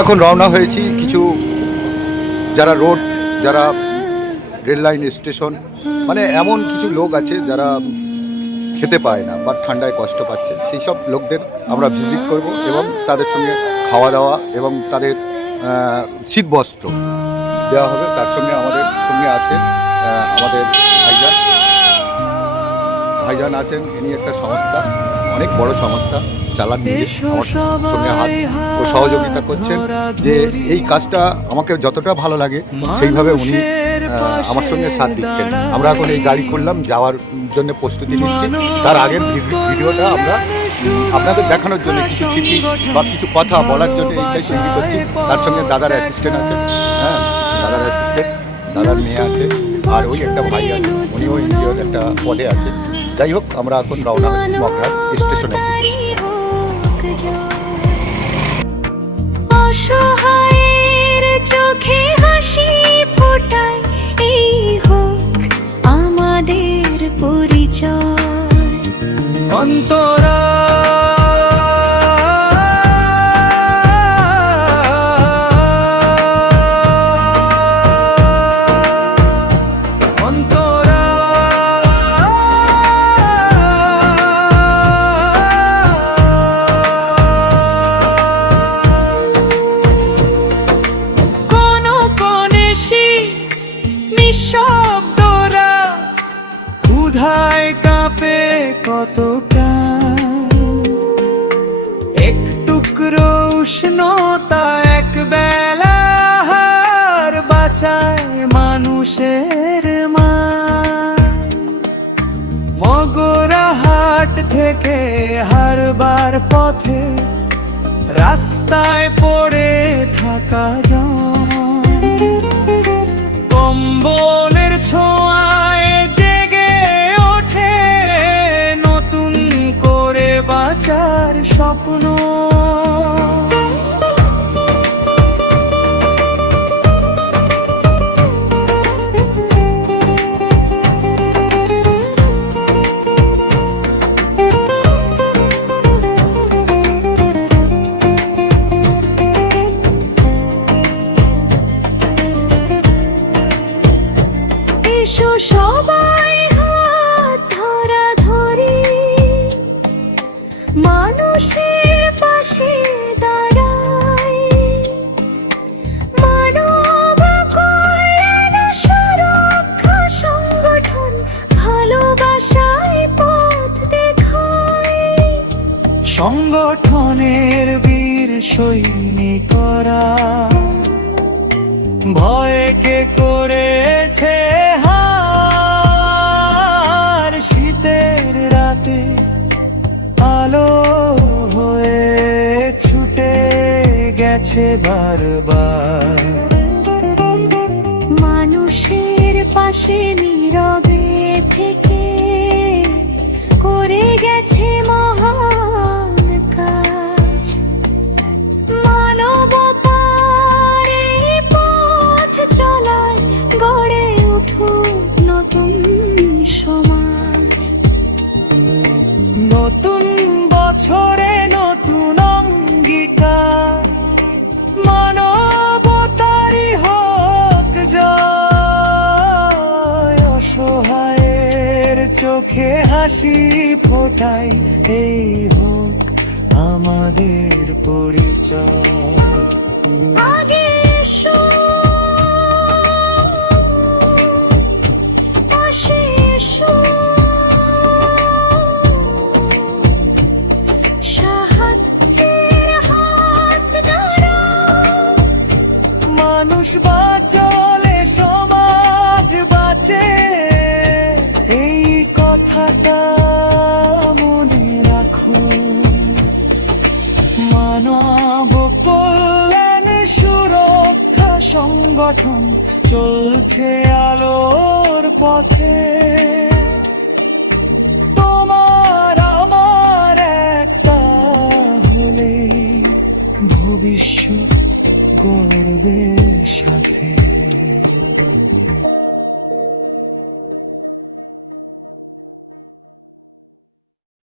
এখন রওনা হয়েছি কিছু যারা রোড, যারা রেল লাইন স্টেশন মানে এমন কিছু লোক আছে যারা খেতে পায় না বা ঠান্ডায় কষ্ট পাচ্ছে। সেই সব লোকদের আমরা ভিজিট করব এবং তাদের সঙ্গে খাওয়া দাওয়া এবং তাদের শীতবস্ত্র দেওয়া হবে। তার সঙ্গে আমাদের সঙ্গে আছে আমাদের ভাইজান। ভাইজান আছেন ইনি একটা সংস্থা অনেক বড় সংস্থা চালান নিজে আমার সঙ্গে হাত ও সহযোগিতা করছেন যে এই কাজটা আমাকে যতটা ভালো লাগে সেইভাবে উনি আমার সঙ্গে সাথ দিচ্ছেন। আমরা এখন এই গাড়ি করলাম যাওয়ার জন্য প্রস্তুতি নিচ্ছি। তার আগের ভিডি- ভিডিওটা আমরা আপনাদের দেখানোর জন্য কিছু স্মৃতি বা কিছু কথা বলার জন্য এইটাই তৈরি করছি। তার সঙ্গে দাদার অ্যাসিস্ট্যান্ট আছে। হ্যাঁ দাদার অ্যাসিস্ট্যান্ট দাদার মেয়ে আছে। আর ওই একটা ভাই আছে উনিও এনজিওর একটা পদে আছে। যাই হোক আমরা এখন রওনা মগরার স্টেশনে। অসহায়ের চোখে হাসি ফোটায়। নিঃশব্দরা ক্ষুধায় কাঁপে কত এক টুকরো উষ্ণতা এক বেলা বাঁচায় মানুষের মান মগরা হাট থেকে হারবার পথে রাস্তায় পড়ে থাকা জন বাঁচার স্বপ্ন। সংগঠনের বীর সৈনিকরা ভয়কে করেছে হার শীতের রাতে? আলো হয়ে ছুটে গেছে বারবার। মানুষের পাশে নীরবে থেকে অসহায়ের চোখে হাসি ফোটাই এই হোক আমাদের পরিচয়। মানব কল্যাণ সুরক্ষা সংগঠন চলছে আলোর পথে। তোমার আমার একটা হলে ভবিষ্যৎ গর্বের সাথে।